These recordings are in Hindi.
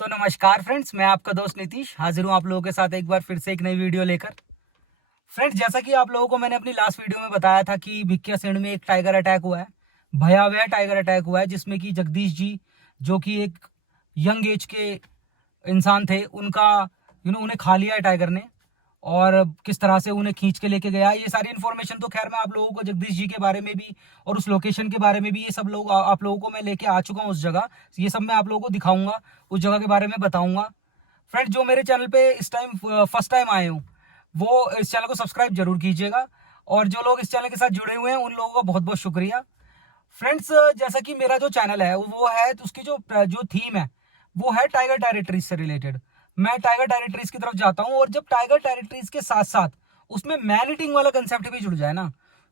तो नमस्कार फ्रेंड्स, मैं आपका दोस्त नीतीश हाजिर हूँ आप लोगों के साथ एक बार फिर से एक नई वीडियो लेकर। फ्रेंड्स, जैसा कि आप लोगों को मैंने अपनी लास्ट वीडियो में बताया था कि भिकियासेंड में एक टाइगर अटैक हुआ है, भयावह टाइगर अटैक हुआ है, जिसमें कि जगदीश जी जो कि एक यंग एज के इंसान थे, उनका उन्हें खा लिया है टाइगर ने। और किस तरह से उन्हें खींच के लेके गया, ये सारी इन्फॉर्मेशन तो खैर मैं आप लोगों को जगदीश जी के बारे में भी और उस लोकेशन के बारे में भी, ये सब लोग आप लोगों को मैं लेके आ चुका हूँ उस जगह। ये सब मैं आप लोगों को दिखाऊंगा, उस जगह के बारे में बताऊंगा। फ्रेंड्स, जो मेरे चैनल पे इस टाइम फर्स्ट टाइम आए हूँ, वो इस चैनल को सब्सक्राइब जरूर कीजिएगा। और जो लोग इस चैनल के साथ जुड़े हुए हैं, उन लोगों का बहुत बहुत शुक्रिया। फ्रेंड्स, जैसा कि मेरा जो चैनल है वो है, तो उसकी जो जो थीम है वो है टाइगर टेरिटरीज से रिलेटेड। मैं टाइगर टेरिटरीज की तरफ जाता हूँ, और जब टाइगर टेरिटरीज के साथ साथ उसमें मैन ईटिंग वाला कंसेप्ट भी जुड़ जाए ना,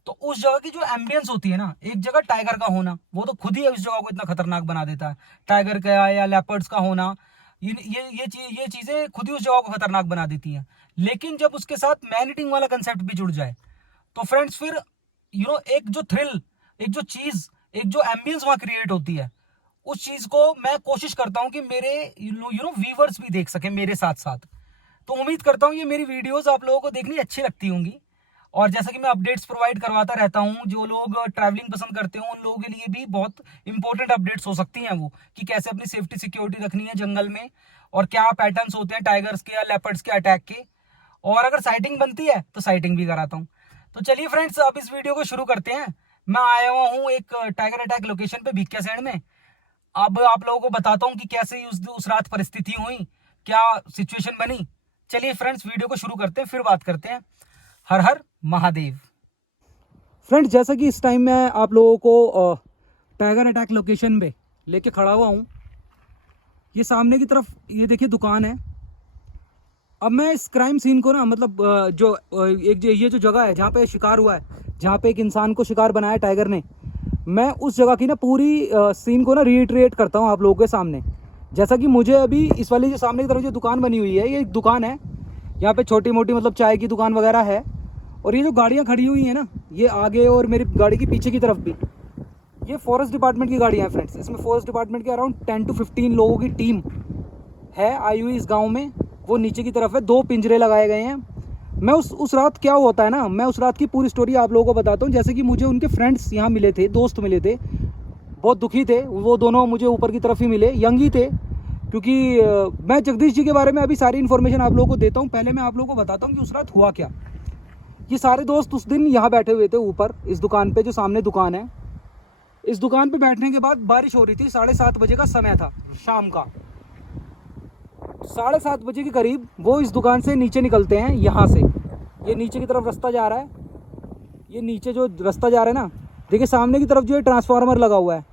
तो उस जगह की जो एम्बियंस होती है ना, एक जगह टाइगर का होना, वो तो खुद ही उस जगह को इतना खतरनाक बना देता है। टाइगर का या लेपर्ड्स का होना, ये चीजें खुद ही उस जगह को खतरनाक बना देती हैं। लेकिन जब उसके साथ मैन ईटिंग वाला कंसेप्ट भी जुड़ जाए, तो फ्रेंड्स फिर एक जो थ्रिल, एक जो चीज, एक जो एम्बियंस वहां क्रिएट होती है, उस चीज को मैं कोशिश करता हूं कि मेरे व्यूवर्स भी देख सके मेरे साथ साथ। तो उम्मीद करता हूं ये मेरी वीडियोस आप लोगों को देखनी अच्छी लगती होंगी। और जैसा कि मैं अपडेट्स प्रोवाइड करवाता रहता हूं, जो लोग ट्रैवलिंग पसंद करते हो उन लोगों के लिए भी बहुत इंपॉर्टेंट अपडेट्स हो सकती हैं वो, कि कैसे अपनी सेफ्टी सिक्योरिटी रखनी है जंगल में, और क्या पैटर्न्स होते हैं टाइगर्स के या लेपर्ड्स के अटैक के। और अगर साइटिंग बनती है तो साइटिंग भी कराता हूँ। तो चलिए फ्रेंड्स, अब इस वीडियो को शुरू करते हैं। मैं आया हुआ हूँ एक टाइगर अटैक लोकेशन पे भिकियासेंड में। अब आप लोगों को बताता हूँ कि कैसे उस रात परिस्थिति हुई, क्या सिचुएशन बनी। चलिए फ्रेंड्स, वीडियो को शुरू करते हैं, फिर बात करते हैं। हर हर महादेव। फ्रेंड्स, जैसा कि इस टाइम मैं आप लोगों को टाइगर अटैक लोकेशन पे लेके खड़ा हुआ हूँ। ये सामने की तरफ ये देखिए दुकान है। अब मैं इस क्राइम सीन को ना, मतलब ये जो जगह है जहाँ पे शिकार हुआ है, जहाँ पे एक इंसान को शिकार बनाया टाइगर ने, मैं उस जगह की ना पूरी सीन को ना रिट्रेट करता हूँ आप लोगों के सामने। जैसा कि मुझे अभी इस वाली जो सामने की तरफ जो दुकान बनी हुई है, ये एक दुकान है। यहाँ पे छोटी मोटी मतलब चाय की दुकान वगैरह है। और ये जो गाड़ियाँ खड़ी हुई हैं ना, ये आगे और मेरी गाड़ी की पीछे की तरफ भी, ये फॉरेस्ट डिपार्टमेंट की गाड़ियाँ हैं फ्रेंड्स। इसमें फॉरेस्ट डिपार्टमेंट के अराउंड 10 to 15 लोगों की टीम है आई हुई इस गाँव में। वो नीचे की तरफ है, 2 पिंजरे लगाए गए हैं। मैं उस रात क्या होता है ना, मैं उस रात की पूरी स्टोरी आप लोगों को बताता हूँ। जैसे कि मुझे उनके फ्रेंड्स यहाँ मिले थे, दोस्त मिले थे, बहुत दुखी थे वो दोनों, मुझे ऊपर की तरफ ही मिले, यंग ही थे। क्योंकि मैं जगदीश जी के बारे में अभी सारी इन्फॉर्मेशन आप लोगों को देता हूँ। पहले मैं आप लोगों को बताता हूँ कि उस रात हुआ क्या। ये सारे दोस्त उस दिन यहाँ बैठे हुए थे ऊपर इस दुकान पे, जो सामने दुकान है। इस दुकान पे बैठने के बाद बारिश हो रही थी, 7:30 बजे का समय था शाम का। 7:30 बजे के करीब वो इस दुकान से नीचे निकलते हैं। यहाँ से ये नीचे की तरफ रास्ता जा रहा है, ये नीचे जो रास्ता जा रहा है ना, देखिए सामने की तरफ जो है ट्रांसफार्मर लगा हुआ है,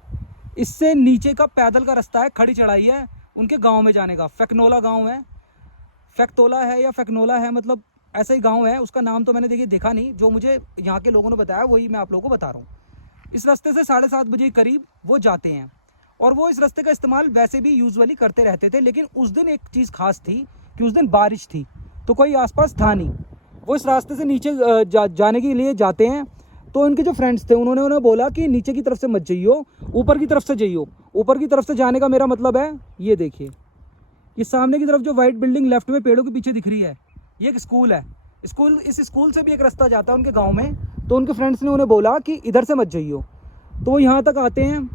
इससे नीचे का पैदल का रास्ता है, खड़ी चढ़ाई है उनके गांव में जाने का। फेकनोला गांव है, फेकतोला है या फेकनोला है, मतलब ऐसा ही गांव है। उसका नाम तो मैंने देखिए देखा नहीं, जो मुझे यहाँ के लोगों ने बताया वही मैं आप लोगों को बता रहा हूँ। इस रास्ते से 7:30 बजे के करीब वो जाते हैं, और वो इस रास्ते का इस्तेमाल वैसे भी यूजुअली करते रहते थे। लेकिन उस दिन एक चीज़ खास थी कि उस दिन बारिश थी, तो कोई आसपास था नहीं। वो इस रास्ते से नीचे जाने के लिए जाते हैं। तो उनके जो फ्रेंड्स थे उन्होंने उन्हें बोला कि नीचे की तरफ से मत जाइयो, ऊपर की तरफ से जाइयो। ऊपर की तरफ से जाने का मेरा मतलब है, ये देखिए, ये सामने की तरफ जो वाइट बिल्डिंग लेफ्ट में पेड़ों के पीछे दिख रही है, ये एक स्कूल है। इस स्कूल से भी एक रास्ता जाता है उनके गाँव में। तो उनके फ्रेंड्स ने उन्हें बोला कि इधर से मत जाइयो। तो वो यहाँ तक आते हैं।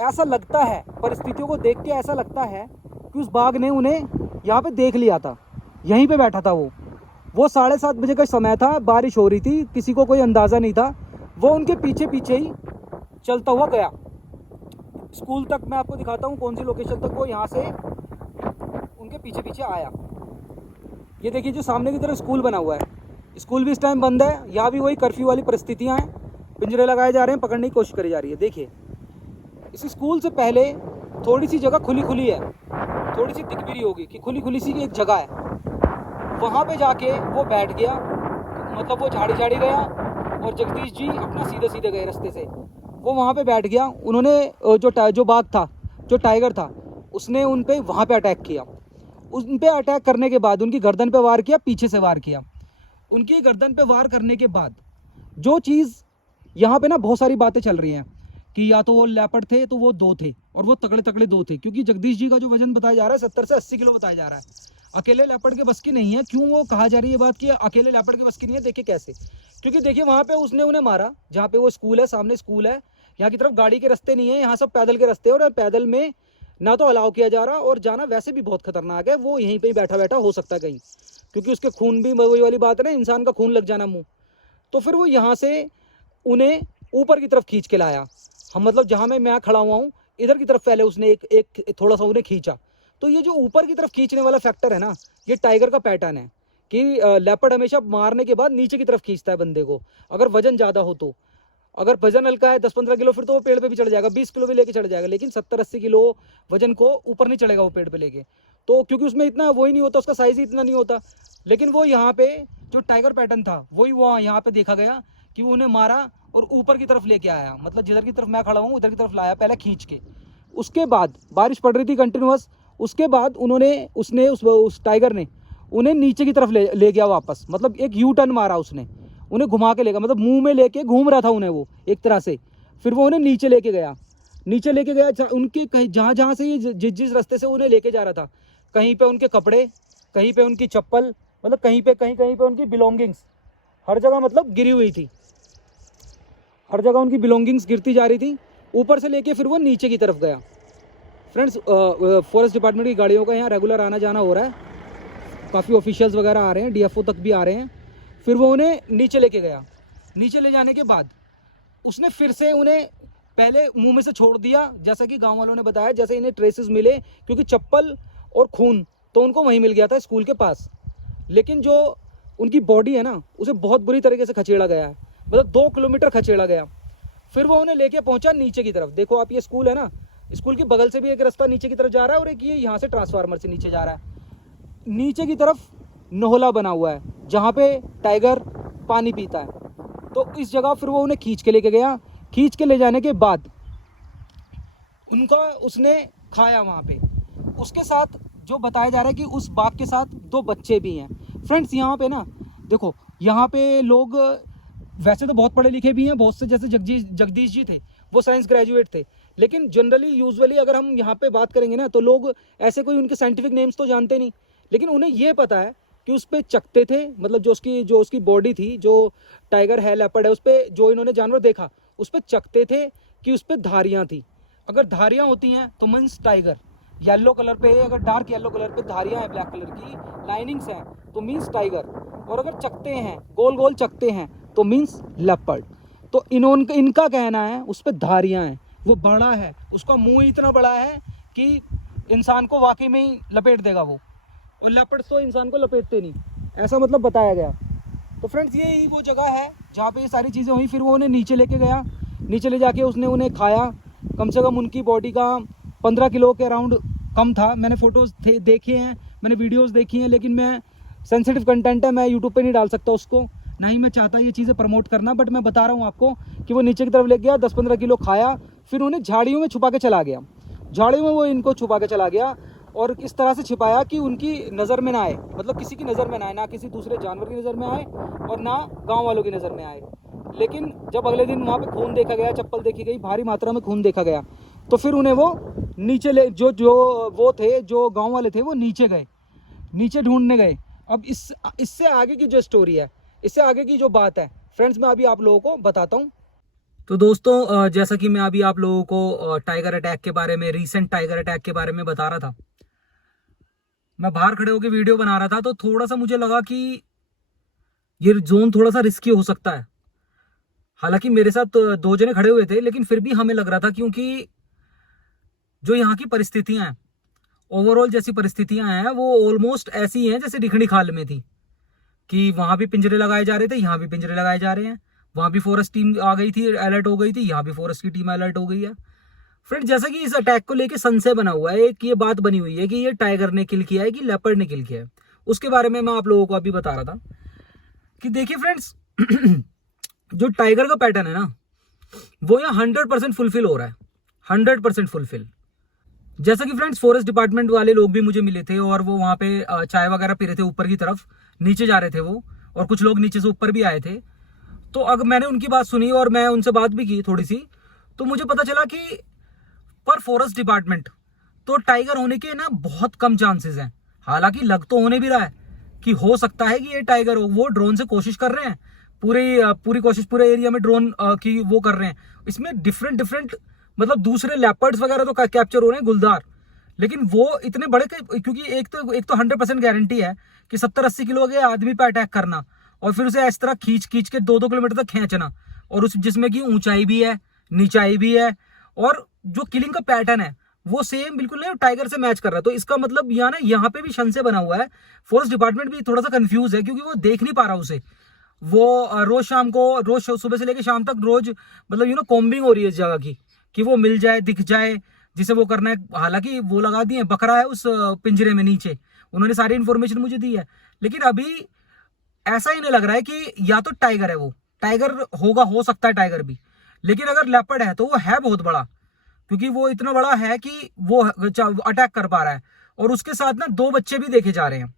ऐसा लगता है, परिस्थितियों को देख के ऐसा लगता है कि उस बाघ ने उन्हें यहाँ पे देख लिया था, यहीं पे बैठा था वो 7:30 बजे का समय था, बारिश हो रही थी, किसी को कोई अंदाज़ा नहीं था। वो उनके पीछे पीछे ही चलता हुआ गया स्कूल तक। मैं आपको दिखाता हूँ कौन सी लोकेशन तक वो यहाँ से उनके पीछे पीछे आया। ये देखिए जो सामने की तरफ स्कूल बना हुआ है, स्कूल भी इस टाइम बंद है। यहाँ भी वही कर्फ्यू वाली परिस्थितियाँ हैं, पिंजरे लगाए जा रहे हैं, पकड़ने की कोशिश करी जा रही है। देखिए इस स्कूल से पहले थोड़ी सी जगह खुली खुली है, थोड़ी सी दिख भी रही होगी कि खुली खुली सी एक जगह है। वहाँ पे जाके वो बैठ गया, मतलब वो झाड़ी झाड़ी गया, और जगदीश जी अपना सीधे सीधे गए रास्ते से। वो वहाँ पे बैठ गया। उन्होंने जो बाघ था, जो टाइगर था, उसने उन पे वहाँ पे अटैक किया। उन पे अटैक करने के बाद उनकी गर्दन पे वार किया, पीछे से वार किया। उनकी गर्दन पे वार करने के बाद जो चीज़ यहाँ पे ना बहुत सारी बातें चल रही हैं कि या तो वो लेपर्ड थे तो वो 2 थे, और वो तगड़े तगड़े 2 थे, क्योंकि जगदीश जी का जो वजन बताया जा रहा है 70 से 80 किलो बताया जा रहा है। अकेले लेपर्ड के बस की नहीं है। क्यों वो कहा जा रही है बात कि अकेले लेपर्ड के बस की नहीं है? देखिए कैसे, क्योंकि देखिए वहाँ पे उसने उन्हें मारा, जहाँ पे वो स्कूल है, सामने स्कूल है, यहाँ की तरफ गाड़ी के रास्ते नहीं है, यहाँ सब पैदल के रास्ते, और पैदल में ना तो अलाउ किया जा रहा, और जाना वैसे भी बहुत खतरनाक है। वो यहीं पे ही बैठा बैठा हो सकता है कहीं, क्योंकि उसके खून भी, वही वाली बात है ना, इंसान का खून लग जाना मुंह। तो फिर वो यहाँ से उन्हें ऊपर की तरफ खींच के लाया। हम मतलब जहाँ मैं खड़ा हुआ हूँ, इधर की तरफ पहले उसने एक थोड़ा सा उन्हें खींचा। तो ये जो ऊपर की तरफ खींचने वाला फैक्टर है ना, ये टाइगर का पैटर्न है कि लेपर्ड हमेशा मारने के बाद नीचे की तरफ खींचता है बंदे को, अगर वजन ज़्यादा हो तो। अगर वजन हल्का है 10-15 किलो, फिर तो वो पेड़ पे भी चढ़ जाएगा, 20 किलो भी लेके चढ़ जाएगा, लेकिन 70-80 किलो वजन को ऊपर नहीं चढ़ेगा वो पेड़ पे लेके। तो क्योंकि उसमें इतना वो ही नहीं होता, उसका साइज ही इतना नहीं होता। लेकिन वो यहाँ पे जो टाइगर पैटर्न था वही वो यहाँ पे देखा गया कि वो उन्हें मारा और ऊपर की तरफ लेके आया, मतलब जिधर की तरफ मैं खड़ा हूँ उधर की तरफ लाया पहले खींच के। उसके बाद बारिश पड़ रही थी कंटिन्यूअस, उसके बाद उस टाइगर ने उन्हें नीचे की तरफ ले गया वापस, मतलब एक यू टर्न मारा उसने, उन्हें घुमा के लेगा, मतलब मुंह में लेके घूम रहा था उन्हें वो एक तरह से। फिर वो उन्हें नीचे लेके गया उनके कहीं जहाँ से ये जिस रास्ते से उन्हें लेके जा रहा था, कहीं पे उनके कपड़े, कहीं पे उनकी चप्पल, मतलब कहीं पे उनकी बिलोंगिंग्स, हर जगह मतलब गिरी हुई थी, हर जगह उनकी बिलोंगिंग्स गिरती जा रही थी ऊपर से लेके। फिर वो नीचे की तरफ गया। फ्रेंड्स, फॉरेस्ट डिपार्टमेंट की गाड़ियों का यहाँ रेगुलर आना जाना हो रहा है, काफ़ी ऑफिशियल्स वगैरह आ रहे हैं, डीएफओ तक भी आ रहे हैं। फिर वो उन्हें नीचे लेके गया। नीचे ले जाने के बाद उसने फिर से उन्हें पहले मुंह में से छोड़ दिया, जैसा कि गांव वालों ने बताया, जैसे इन्हें ट्रेसेस मिले, क्योंकि चप्पल और खून तो उनको वहीं मिल गया था स्कूल के पास, लेकिन जो उनकी बॉडी है ना, उसे बहुत बुरी तरीके से खचेड़ा गया है, मतलब 2 किलोमीटर खचेड़ा गया। फिर वो उन्हें लेके पहुंचा नीचे की तरफ। देखो आप, ये स्कूल है ना, स्कूल के बगल से भी एक रास्ता नीचे की तरफ जा रहा है, और एक ये यहाँ से ट्रांसफार्मर से नीचे जा रहा है। नीचे की तरफ नोहला बना हुआ है जहाँ पे टाइगर पानी पीता है। तो इस जगह फिर वो उन्हें खींच के लेके गया। खींच के ले जाने के बाद उनका उसने खाया वहाँ पे। उसके साथ जो बताया जा रहा है कि उस बाघ के साथ 2 बच्चे भी हैं। फ्रेंड्स, यहाँ पे ना देखो, यहाँ पे लोग वैसे तो बहुत पढ़े लिखे भी हैं, बहुत से, जैसे जगदीश जी थे, वो साइंस ग्रेजुएट थे, लेकिन जनरली यूजुअली अगर हम यहाँ पे बात करेंगे ना, तो लोग ऐसे कोई उनके साइंटिफिक नेम्स तो जानते नहीं, लेकिन उन्हें ये पता है कि उस पर चकते थे, मतलब जो उसकी बॉडी थी, जो टाइगर है, लेपर्ड है, उस पर जो इन्होंने जानवर देखा उस पर चकते थे कि उस पर धारियाँ थी। अगर धारियाँ होती हैं तो मीन्स टाइगर। येलो कलर पे, अगर डार्क येलो कलर पे धारियाँ हैं, ब्लैक कलर की लाइनिंग्स हैं, तो मीन्स टाइगर। और अगर चकते हैं, गोल गोल चकते हैं, तो मीन्स लेपर्ड। तो इनका कहना है उस पर धारियाँ हैं, वो बड़ा है, उसका मुंह इतना बड़ा है कि इंसान को वाकई में ही लपेट देगा वो, और लेपर्ड्स तो इंसान को लपेटते नहीं, ऐसा मतलब बताया गया। तो फ्रेंड्स, ये ही वो जगह है जहाँ पे ये सारी चीज़ें हुई। फिर वो उन्हें नीचे लेके गया। नीचे ले जाके उसने उन्हें खाया। कम से कम उनकी बॉडी का 15 किलो के अराउंड कम था। मैंने फ़ोटोज़ देखे हैं, मैंने वीडियोज़ देखी हैं, लेकिन मैं सेंसिटिव कंटेंट है, मैं यूट्यूब पे नहीं डाल सकता उसको, ना ही मैं चाहता ये चीज़ें प्रमोट करना, बट मैं बता रहा हूँ आपको कि वो नीचे की तरफ ले गया, 10-15 किलो खाया, फिर उन्हें झाड़ियों में छुपा के चला गया। झाड़ियों में वो इनको छुपा के चला गया, और इस तरह से छिपाया कि उनकी नज़र में ना आए, मतलब किसी की नज़र में ना आए, ना किसी दूसरे जानवर की नज़र में आए और ना गांव वालों की नज़र में आए। लेकिन जब अगले दिन वहाँ पे खून देखा गया, चप्पल देखी गई, भारी मात्रा में खून देखा गया, तो फिर उन्हें वो नीचे जो गाँव वाले थे वो नीचे गए, नीचे ढूंढने गए। अब इससे आगे की जो स्टोरी है, इससे आगे की जो बात है फ्रेंड्स, मैं अभी आप लोगों को बताता हूँ। तो दोस्तों, जैसा कि मैं अभी आप लोगों को टाइगर अटैक के बारे में, रीसेंट टाइगर अटैक के बारे में बता रहा था, मैं बाहर खड़े होकर वीडियो बना रहा था, तो थोड़ा सा मुझे लगा कि ये जोन थोड़ा सा रिस्की हो सकता है। हालांकि मेरे साथ 2 जने खड़े हुए थे, लेकिन फिर भी हमें लग रहा था, क्योंकि जो यहाँ की परिस्थितियां हैं, ओवरऑल जैसी परिस्थितियां हैं, वो ऑलमोस्ट ऐसी हैं जैसे रिखणी खाल में थी, कि वहां भी पिंजरे लगाए जा रहे थे, यहाँ भी पिंजरे लगाए जा रहे हैं। वहां भी फॉरेस्ट टीम आ गई थी, अलर्ट हो गई थी, यहाँ भी फॉरेस्ट की टीम अलर्ट हो गई है। फ्रेंड, जैसा कि इस अटैक को लेके संशय बना हुआ है, एक ये बात बनी हुई है कि ये टाइगर ने किल किया है कि लेपर्ड ने किल किया है, उसके बारे में मैं आप लोगों को अभी बता रहा था। कि देखिए फ्रेंड्स, जो टाइगर का पैटर्न है ना, वो यहाँ 100% फुलफिल हो रहा है, 100% फुलफिल। जैसा कि फ्रेंड्स, फॉरेस्ट डिपार्टमेंट वाले लोग भी मुझे मिले थे, और वो वहाँ पे चाय वगैरह पी रहे थे, ऊपर की तरफ नीचे जा रहे थे वो, और कुछ लोग नीचे से ऊपर भी आए थे। तो अगर मैंने उनकी बात सुनी और मैं उनसे बात भी की थोड़ी सी, तो मुझे पता चला कि पर फॉरेस्ट डिपार्टमेंट तो टाइगर होने के ना बहुत कम चांसेस हैं। हालांकि लग तो होने भी रहा है कि हो सकता है कि ये टाइगर हो। वो ड्रोन से कोशिश कर रहे हैं, पूरी कोशिश पूरे एरिया में ड्रोन की वो कर रहे हैं। इसमें डिफरेंट मतलब दूसरे लेपर्ड्स वगैरह तो कैप्चर हो रहे हैं, गुलदार, लेकिन वो इतने बड़े क्योंकि एक तो 100% गारंटी है कि 70-80 किलो के आदमी पे अटैक करना और फिर उसे इस तरह खींच के 2-2 किलोमीटर तक खींचना, और उस जिसमें कि ऊंचाई भी है, नीचाई भी है, और जो किलिंग का पैटर्न है वो सेम बिल्कुल नहीं टाइगर से मैच कर रहा है। तो इसका मतलब यहाँ पे भी शन से बना हुआ है। फॉरेस्ट डिपार्टमेंट भी थोड़ा सा कंफ्यूज है क्योंकि वो देख नहीं पा रहा उसे। वो रोज सुबह से लेकर शाम तक रोज मतलब कॉम्बिंग हो रही है इस जगह की कि वो मिल जाए, दिख जाए, जिसे वो करना है। हालांकि वो लगा दिए, बकरा है उस पिंजरे में नीचे, उन्होंने सारी इंफॉर्मेशन मुझे दी है, लेकिन अभी ऐसा ही नहीं लग रहा है कि या तो टाइगर है, वो टाइगर होगा, हो सकता है टाइगर भी, लेकिन अगर लेपर्ड है तो वो है बहुत बड़ा, क्योंकि वो इतना बड़ा है कि वो अटैक कर पा रहा है। और उसके साथ ना 2 बच्चे भी देखे जा रहे हैं।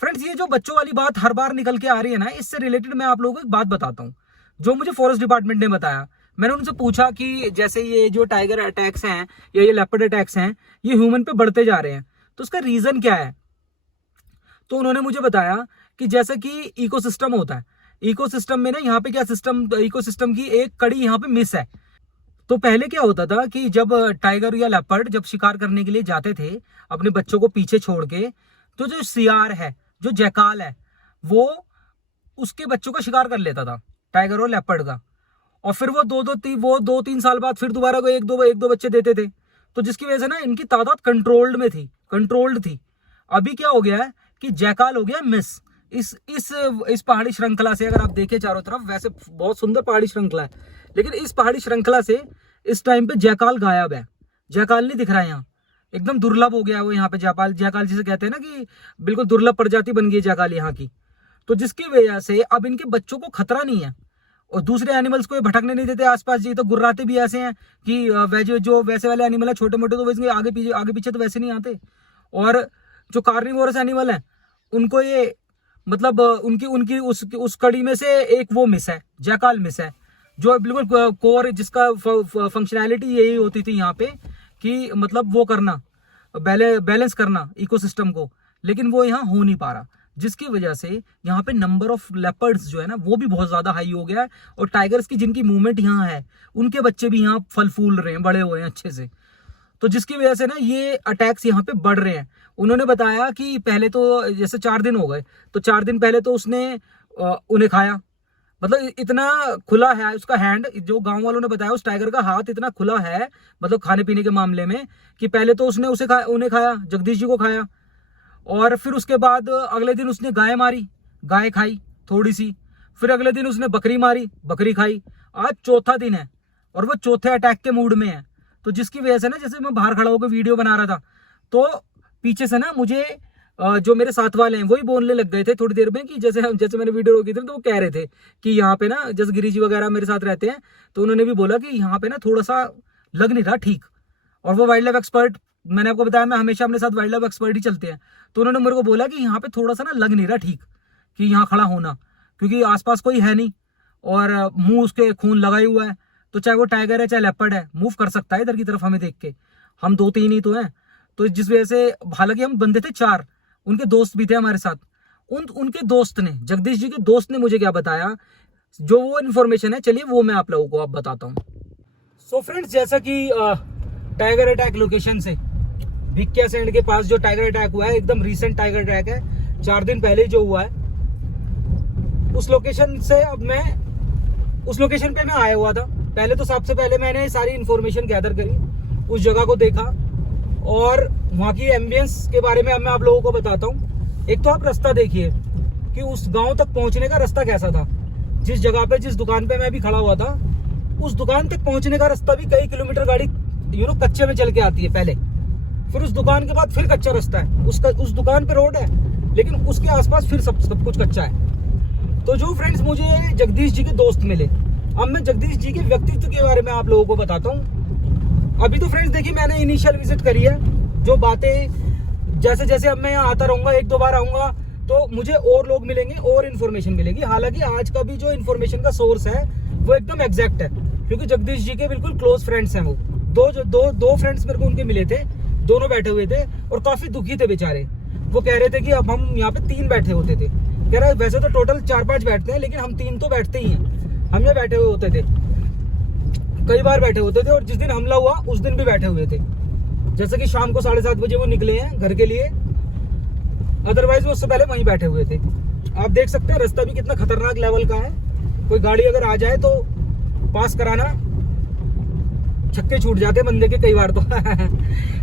फ्रेंड्स, ये जो बच्चों वाली बात हर बार निकल के आ रही है ना, इससे रिलेटेड मैं आप लोगों को एक बात बताता हूँ जो मुझे फॉरेस्ट डिपार्टमेंट ने बताया। मैंने उनसे पूछा कि जैसे ये जो टाइगर अटैक्स हैं या ये लेपर्ड अटैक्स हैं, ये ह्यूमन पे बढ़ते जा रहे हैं, तो उसका रीजन क्या है। तो उन्होंने मुझे बताया कि जैसे कि इकोसिस्टम होता है, इकोसिस्टम में ना यहाँ पे क्या सिस्टम, इकोसिस्टम की एक कड़ी यहाँ पे मिस है। तो पहले क्या होता था कि जब टाइगर या लेपर्ड जब शिकार करने के लिए जाते थे अपने बच्चों को पीछे छोड़ के, तो जो सियार है, जो जैकाल है, वो उसके बच्चों का शिकार कर लेता था, टाइगर और लेपर्ड का, और फिर वो 2-3 साल बाद फिर दोबारा को एक दो बच्चे देते थे। तो जिसकी वजह से ना इनकी तादाद कंट्रोल्ड थी। अभी क्या हो गया है कि जैकाल हो गया मिस। इस पहाड़ी श्रृंखला से अगर आप देखें चारों तरफ, वैसे बहुत सुंदर पहाड़ी श्रृंखला है, लेकिन इस पहाड़ी श्रृंखला से इस टाइम पे जैकाल गायब है। जैकाल नहीं दिख रहा है यहाँ, एकदम दुर्लभ हो गया है वो यहाँ पे। जैकाल जिसे कहते हैं ना कि बिल्कुल दुर्लभ प्रजाति बन गई जैकाल यहाँ की। तो जिसकी वजह से अब इनके बच्चों को खतरा नहीं है और दूसरे एनिमल्स को ये भटकने नहीं देते आसपास। जी, तो गुर्राते भी ऐसे हैं कि जो वैसे वाले एनिमल है छोटे मोटे, तो वैसे आगे पीछे तो वैसे नहीं आते। और जो कार्निवोरस एनिमल है उनको ये मतलब उनकी उस कड़ी में से एक वो मिस है, जैकाल मिस है, जो बिल्कुल कोर, जिसका फंक्शनैलिटी यही होती थी यहाँ पे कि मतलब वो करना, बैलेंस करना इकोसिस्टम को, लेकिन वो यहाँ हो नहीं पा रहा, जिसकी वजह से यहाँ पे नंबर ऑफ लेपर्ड्स जो है ना वो भी बहुत ज्यादा हाई हो गया है। और टाइगर्स की जिनकी मूवमेंट यहाँ है, उनके बच्चे भी यहाँ फल फूल रहे हैं, बड़े हो रहे हैं अच्छे से। तो जिसकी वजह से ना ये अटैक्स यहाँ पे बढ़ रहे हैं। उन्होंने बताया कि पहले तो जैसे 4 दिन हो गए, तो 4 दिन पहले तो उसने उन्हें खाया, मतलब इतना खुला है उसका हैंड, जो गांव वालों ने बताया उस टाइगर का हाथ इतना खुला है मतलब खाने पीने के मामले में, कि पहले तो उसने उन्हें खाया, जगदीश जी को खाया, और फिर उसके बाद अगले दिन उसने गाय मारी, गाय खाई थोड़ी सी, फिर अगले दिन उसने बकरी मारी, बकरी खाई। आज चौथा दिन है और वो चौथे अटैक के मूड में है। तो जिसकी वजह से ना, जैसे मैं बाहर खड़ा होकर वीडियो बना रहा था, तो पीछे से ना मुझे जो मेरे साथ वाले हैं वही बोलने लग गए थे थोड़ी देर में कि जैसे मैंने वीडियो रोकी थी, तो वो कह रहे थे कि यहाँ पे ना, जैसे गिरी जी वगैरह मेरे साथ रहते हैं, तो उन्होंने भी बोला कि यहाँ पे ना थोड़ा सा लग नहीं रहा ठीक। और वो वाइल्ड लाइफ एक्सपर्ट, मैंने आपको बताया मैं हमेशा अपने साथ वाइल्ड लाइफ एक्सपर्ट ही चलते हैं, तो उन्होंने मेरे को बोला कि यहाँ पे थोड़ा सा ना लग नहीं रहा ठीक कि यहाँ खड़ा होना, क्योंकि आसपास कोई है नहीं और मुंह उसके खून लगा ही हुआ है। तो चाहे वो टाइगर है चाहे लेपर्ड है, मूव कर सकता है इधर की तरफ हमें देख के, हम 2-3 ही तो हैं। तो जिस वजह से, हालांकि हम बंदे थे 4, उनके दोस्त भी थे हमारे साथ। उनके दोस्त ने, जगदीश जी के दोस्त ने मुझे क्या बताया, जो वो इन्फॉर्मेशन है, चलिए वो मैं आप लोगों को अब बताता हूँ। सो फ्रेंड्स, जैसा कि टाइगर अटैक लोकेशन से भिकियासैंड के पास जो टाइगर अटैक हुआ है, एकदम रीसेंट टाइगर अटैक है, 4 दिन पहले जो हुआ है, उस लोकेशन से अब मैं उस लोकेशन पे मैं आया हुआ था। पहले तो सबसे पहले मैंने सारी इंफॉर्मेशन गैदर करी, उस जगह को देखा और वहाँ की एम्बियंस के बारे में अब मैं आप लोगों को बताता हूँ। एक तो आप रास्ता देखिए कि उस गांव तक पहुंचने का रास्ता कैसा था। जिस जगह पे, जिस दुकान पे मैं अभी खड़ा हुआ था, उस दुकान तक पहुंचने का रास्ता भी कई किलोमीटर गाड़ी कच्चे में चल के आती है पहले, फिर उस दुकान के बाद फिर कच्चा रास्ता है, उस दुकान पे रोड है, लेकिन उसके आसपास फिर सब कुछ कच्चा है। तो जो फ्रेंड्स मुझे जगदीश जी के दोस्त मिले, अब मैं जगदीश जी के व्यक्तित्व के बारे में आप लोगों को बताता हूँ। अभी तो फ्रेंड्स देखिए, मैंने इनिशियल विजिट करी है, जो बातें जैसे जैसे अब मैं यहाँ आता रहूंगा, 1-2 बार आऊंगा, तो मुझे और लोग मिलेंगे और इन्फॉर्मेशन मिलेगी। हालांकि आज का भी जो इन्फॉर्मेशन का सोर्स है वो एकदम एग्जैक्ट है, क्योंकि जगदीश जी के बिल्कुल क्लोज फ्रेंड्स हैं वो। दो फ्रेंड्स मेरे को उनके मिले थे, दोनों बैठे हुए थे और काफी दुखी थे बेचारे। वो कह रहे थे कि अब हम यहाँ पे 3 बैठे होते थे। कह रहा है वैसे तो टोटल 4-5 बैठते हैं, लेकिन हम 3 तो बैठते ही हैं। हम यहाँ बैठे हुए होते थे, कई बार बैठे होते थे, और जिस दिन हमला हुआ उस दिन भी बैठे हुए थे। जैसे कि शाम को 7:30 बजे वो निकले हैं घर के लिए, अदरवाइज वो उससे पहले वहीं बैठे हुए थे। आप देख सकते हैं रास्ता भी कितना खतरनाक लेवल का है। कोई गाड़ी अगर आ जाए तो पास कराना, छक्के छूट जाते बंदे के कई बार तो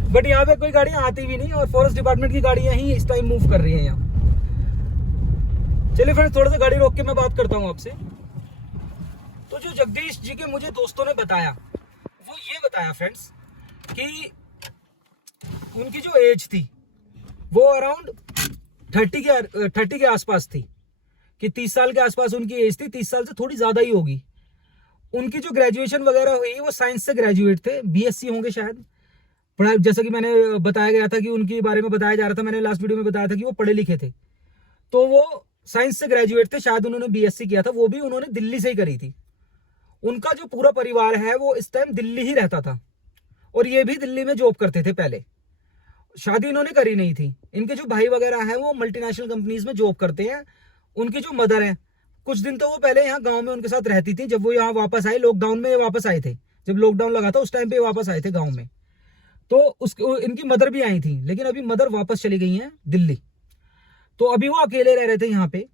बट यहाँ पे कोई गाड़ियां आती भी नहीं, और फॉरेस्ट डिपार्टमेंट की गाड़ियां ही इस टाइम मूव कर रही हैं यहाँ। चलिए फ्रेंड्स, थोड़ा सा गाड़ी रोक के मैं बात करता हूँ आपसे। तो जो जगदीश जी के मुझे दोस्तों ने बताया, वो ये बताया फ्रेंड्स कि उनकी जो एज थी वो अराउंड 30 के आसपास थी, कि 30 साल के आसपास उनकी एज थी। 30 साल से थोड़ी ज्यादा ही होगी। उनकी जो ग्रेजुएशन वगैरह हुई वो साइंस से ग्रेजुएट थे, बीएससी होंगे शायद। जैसा कि मैंने बताया गया था कि उनके बारे में बताया जा रहा था, मैंने लास्ट वीडियो में बताया था कि वो पढ़े लिखे थे, तो वो साइंस से ग्रेजुएट थे। शायद उन्होंने बीएससी किया था, वो भी उन्होंने दिल्ली से ही करी थी। उनका जो पूरा परिवार है वो इस टाइम दिल्ली ही रहता था, और ये भी दिल्ली में जॉब करते थे पहले। शादी इन्होंने करी नहीं थी। इनके जो भाई वगैरह हैं वो मल्टीनेशनल कंपनीज में जॉब करते हैं। उनकी जो मदर है, कुछ दिन तो वो पहले यहाँ गांव में उनके साथ रहती थी। जब वो यहाँ वापस आए, लॉकडाउन में ये वापस आए थे, जब लॉकडाउन लगा था उस टाइम पे वापस आए थे गांव में। तो इनकी मदर भी आई थी, लेकिन अभी मदर वापस चली गई हैं दिल्ली। तो अभी वो अकेले रह रहे थे यहाँ पे।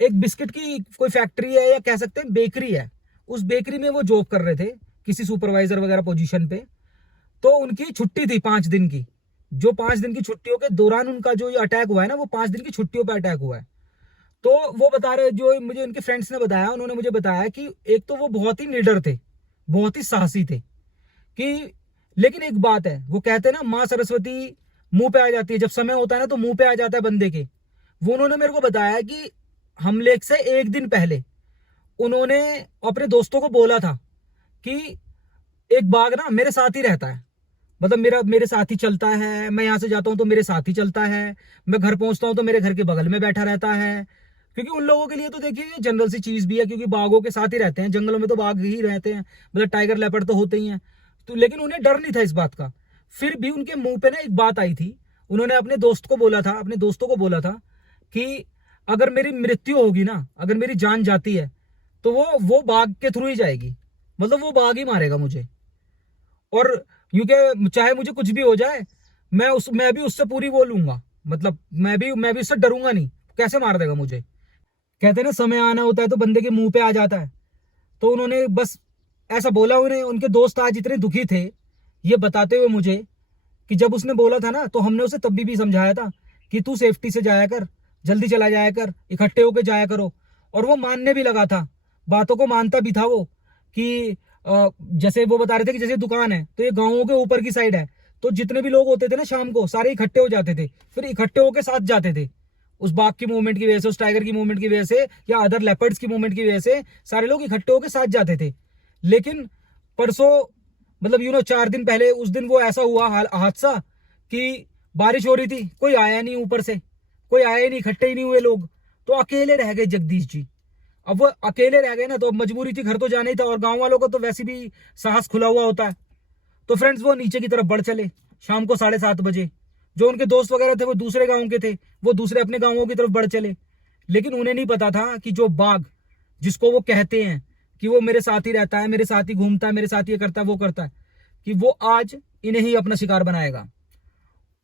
एक बिस्किट की कोई फैक्ट्री है, या कह सकते हैं बेकरी है, उस बेकरी में वो जॉब कर रहे थे किसी सुपरवाइजर वगैरह पोजीशन पे। तो उनकी छुट्टी थी 5 दिन की। जो 5 दिन की छुट्टियों के दौरान उनका जो ये अटैक हुआ है ना, वो 5 दिन की छुट्टियों पे अटैक हुआ है। तो वो बता रहे, जो मुझे उनके फ्रेंड्स ने बताया, उन्होंने मुझे बताया कि एक तो वो बहुत ही निडर थे, बहुत ही साहसी थे, कि लेकिन एक बात है, वो कहते हैं ना माँ सरस्वती मुंह पे आ जाती है, जब समय होता है ना तो मुंह पे आ जाता है बंदे के। वो उन्होंने मेरे को बताया कि हमले से 1 दिन पहले उन्होंने अपने दोस्तों को बोला था कि एक बाघ ना मेरे साथ ही रहता है, मतलब मेरे साथ ही चलता है। मैं यहाँ से जाता हूँ तो मेरे साथ ही चलता है, मैं घर पहुंचता हूँ तो मेरे घर के बगल में बैठा रहता है। क्योंकि उन लोगों के लिए तो देखिए ये जनरल सी चीज भी है, क्योंकि बाघों के साथ ही रहते हैं, जंगलों में तो बाघ ही रहते हैं, मतलब टाइगर लेपर्ड तो होते ही हैं। तो लेकिन उन्हें डर नहीं था इस बात का। फिर भी उनके मुंह पे ना एक बात आई थी। उन्होंने अपने दोस्तों को बोला था कि अगर मेरी मृत्यु होगी ना, अगर मेरी जान जाती है तो वो बाघ के थ्रू ही जाएगी, मतलब वो बाघ ही मारेगा मुझे। और यूं के चाहे मुझे कुछ भी हो जाए, मैं भी उससे पूरी वो लूंगा, मतलब मैं भी उससे डरूंगा नहीं, कैसे मार देगा मुझे। कहते हैं ना समय आना होता है तो बंदे के मुंह पे आ जाता है। तो उन्होंने बस ऐसा बोला। उन्हें उनके दोस्त आज इतने दुखी थे ये बताते हुए मुझे कि जब उसने बोला था ना, तो हमने उसे तब भी समझाया था कि तू सेफ्टी से जाया कर, जल्दी चला जाया कर, इकट्ठे होकर जाया करो। और वो मानने भी लगा था, बातों को मानता भी था वो। कि जैसे वो बता रहे थे कि जैसे दुकान है तो ये गांवों के ऊपर की साइड है, तो जितने भी लोग होते थे ना शाम को सारे इकट्ठे हो जाते थे, फिर इकट्ठे होकर साथ जाते थे। उस बाघ की मूवमेंट की वजह से, उस टाइगर की मूवमेंट की वजह से, या अदर लेपर्ड्स की मूवमेंट की वजह से सारे लोग इकट्ठे होकर साथ जाते थे। लेकिन परसों, मतलब 4 दिन पहले, उस दिन वो ऐसा हुआ हादसा कि बारिश हो रही थी, कोई आया नहीं, ऊपर से कोई आया ही नहीं, इकट्ठे ही नहीं हुए लोग, तो अकेले रह गए जगदीश जी। अब वो अकेले रह गए ना, तो मजबूरी थी, घर तो जाना ही था, और गांव वालों को तो वैसे भी साहस खुला हुआ होता है। तो फ्रेंड्स वो नीचे की तरफ बढ़ चले शाम को 7:30 बजे। जो उनके दोस्त वगैरह थे वो दूसरे गांव के थे, वो दूसरे अपने गांवों की तरफ बढ़ चले। लेकिन उन्हें नहीं पता था कि जो बाघ, जिसको वो कहते हैं कि वो मेरे साथ ही रहता है, मेरे साथ ही घूमता है, मेरे साथ ये करता है वो करता है, कि वो आज इन्हें ही अपना शिकार बनाएगा।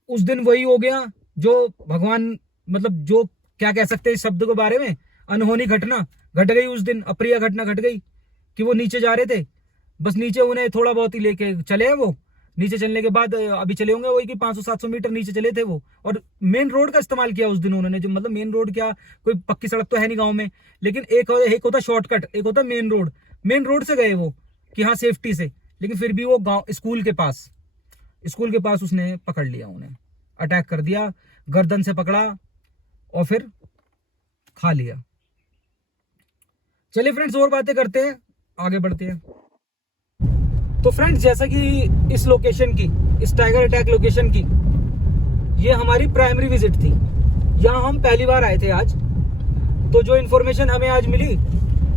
उस दिन वही हो गया जो भगवान, मतलब जो क्या कह सकते हैं इस शब्द के बारे में, अनहोनी घटना घट गई उस दिन, अप्रिय घटना घट गई। कि वो नीचे जा रहे थे, बस नीचे उन्हें थोड़ा बहुत ही लेके चले हैं। वो नीचे चलने के बाद अभी चले होंगे वही कि 500-700 मीटर नीचे चले थे वो, और मेन रोड का इस्तेमाल किया उस दिन उन्होंने। जो मतलब मेन रोड क्या, कोई पक्की सड़क तो है नहीं गांव में, लेकिन एक होता शॉर्टकट, एक होता मेन रोड। मेन रोड से गए वो कि हाँ सेफ्टी से, लेकिन फिर भी वो गांव स्कूल के पास उसने पकड़ लिया, उन्हें अटैक कर दिया, गर्दन से पकड़ा और फिर खा लिया। चलिए फ्रेंड्स और बातें करते हैं, आगे बढ़ते हैं। तो फ्रेंड्स जैसा कि इस लोकेशन की, इस टाइगर अटैक लोकेशन की, ये हमारी प्राइमरी विजिट थी। यहाँ हम पहली बार आए थे आज। तो जो इन्फॉर्मेशन हमें आज मिली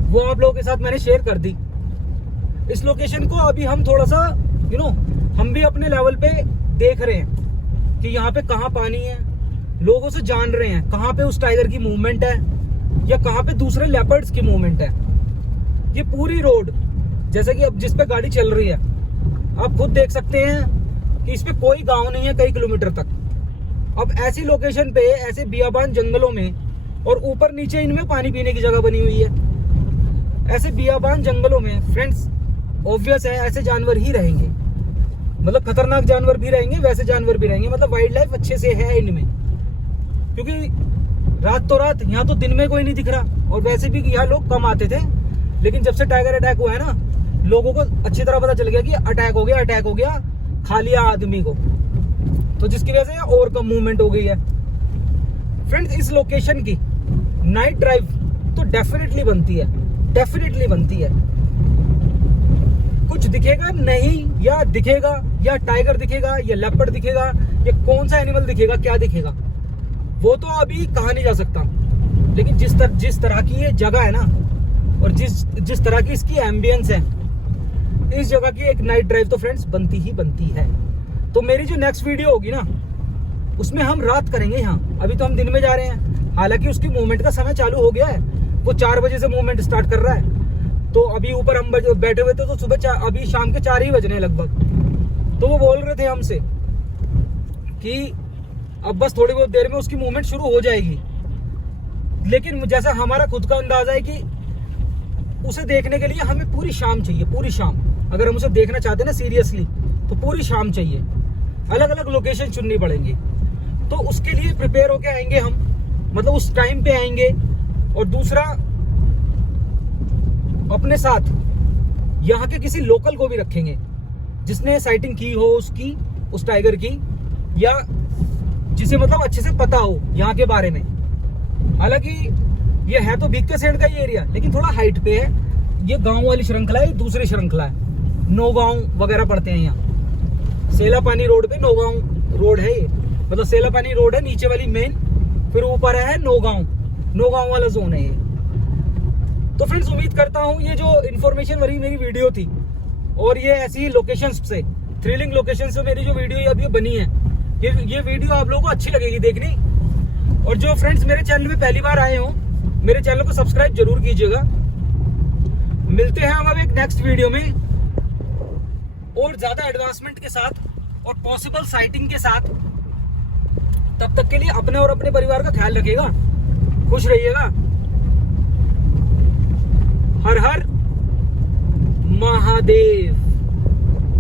वो आप लोगों के साथ मैंने शेयर कर दी। इस लोकेशन को अभी हम थोड़ा सा हम भी अपने लेवल पे देख रहे हैं कि यहाँ पे कहाँ पानी है, लोगों से जान रहे हैं कहाँ पे उस टाइगर की मूवमेंट है या कहाँ पे दूसरे लेपर्ड्स की मूवमेंट है। ये पूरी रोड जैसे कि अब जिस पे गाड़ी चल रही है आप खुद देख सकते हैं कि इस पे कोई गांव नहीं है कई किलोमीटर तक। अब ऐसी लोकेशन पे ऐसे बियाबान जंगलों में और ऊपर नीचे इनमें पानी पीने की जगह बनी हुई है। ऐसे बियाबान जंगलों में फ्रेंड्स ऑब्वियस है ऐसे जानवर ही रहेंगे, मतलब खतरनाक जानवर भी रहेंगे, वैसे जानवर भी रहेंगे, मतलब वाइल्ड लाइफ अच्छे से है इनमें। क्योंकि रात तो रात, यहाँ तो दिन में कोई नहीं दिख रहा और वैसे भी यहाँ लोग कम आते थे, लेकिन जब से टाइगर अटैक हुआ है ना लोगों को अच्छी तरह पता चल गया कि अटैक हो गया, खा लिया आदमी को, तो जिसकी वजह से और कम मूवमेंट हो गई है। फ्रेंड्स इस लोकेशन की नाइट ड्राइव तो डेफिनेटली बनती है। कुछ दिखेगा नहीं, या दिखेगा या टाइगर दिखेगा या लेपर्ड दिखेगा या कौन सा एनिमल दिखेगा, क्या दिखेगा वो तो अभी कहा नहीं जा सकता। लेकिन जिस तरह की ये जगह है ना और जिस तरह की इसकी एम्बियंस है, इस जगह की एक नाइट ड्राइव तो फ्रेंड्स बनती है। तो मेरी जो नेक्स्ट वीडियो होगी ना उसमें हम रात करेंगे यहाँ। अभी तो हम दिन में जा रहे हैं, हालांकि उसकी मूवमेंट का समय चालू हो गया है, वो 4 बजे से मूवमेंट स्टार्ट कर रहा है। तो अभी ऊपर हम बैठे हुए थे तो सुबह अभी शाम के 4 ही बज रहे हैं लगभग। तो वो बोल रहे थे हमसे कि अब बस थोड़ी बहुत देर में उसकी मूवमेंट शुरू हो जाएगी। लेकिन जैसा हमारा खुद का अंदाजा है कि उसे देखने के लिए हमें पूरी शाम चाहिए, पूरी शाम। अगर हम उसे देखना चाहते हैं ना सीरियसली तो पूरी शाम चाहिए, अलग अलग लोकेशन चुननी पड़ेंगी। तो उसके लिए प्रिपेयर होके आएंगे हम, मतलब उस टाइम पे आएंगे। और दूसरा अपने साथ यहाँ के किसी लोकल को भी रखेंगे जिसने साइटिंग की हो उसकी, उस टाइगर की, या जिसे मतलब अच्छे से पता हो यहाँ के बारे में। हालांकि ये है तो भीख के सेंड का ही एरिया, लेकिन थोड़ा हाइट पे है। ये गांव वाली श्रृंखला है, दूसरी श्रृंखला है, नौगांव वगैरह पड़ते हैं यहाँ। सेलापानी रोड पे नौगांव रोड है ये, मतलब सेलापानी रोड है नीचे वाली मेन, फिर ऊपर है नौगांव वाला जोन है ये। तो फ्रेंड्स उम्मीद करता हूँ ये जो इन्फॉर्मेशन वाली मेरी वीडियो थी और ये ऐसी लोकेशंस से, थ्रिलिंग लोकेशन से मेरी जो वीडियो अभी बनी है, ये वीडियो आप लोगों को अच्छी लगेगी देखनी। और जो फ्रेंड्स मेरे चैनल में पहली बार आए हो, मेरे चैनल को सब्सक्राइब जरूर कीजिएगा। मिलते हैं हम अब एक नेक्स्ट वीडियो में और ज्यादा एडवांसमेंट के साथ और पॉसिबल साइटिंग के साथ। तब तक के लिए अपने और अपने परिवार का ख्याल रखिएगा, खुश रहिएगा। हर हर महादेव।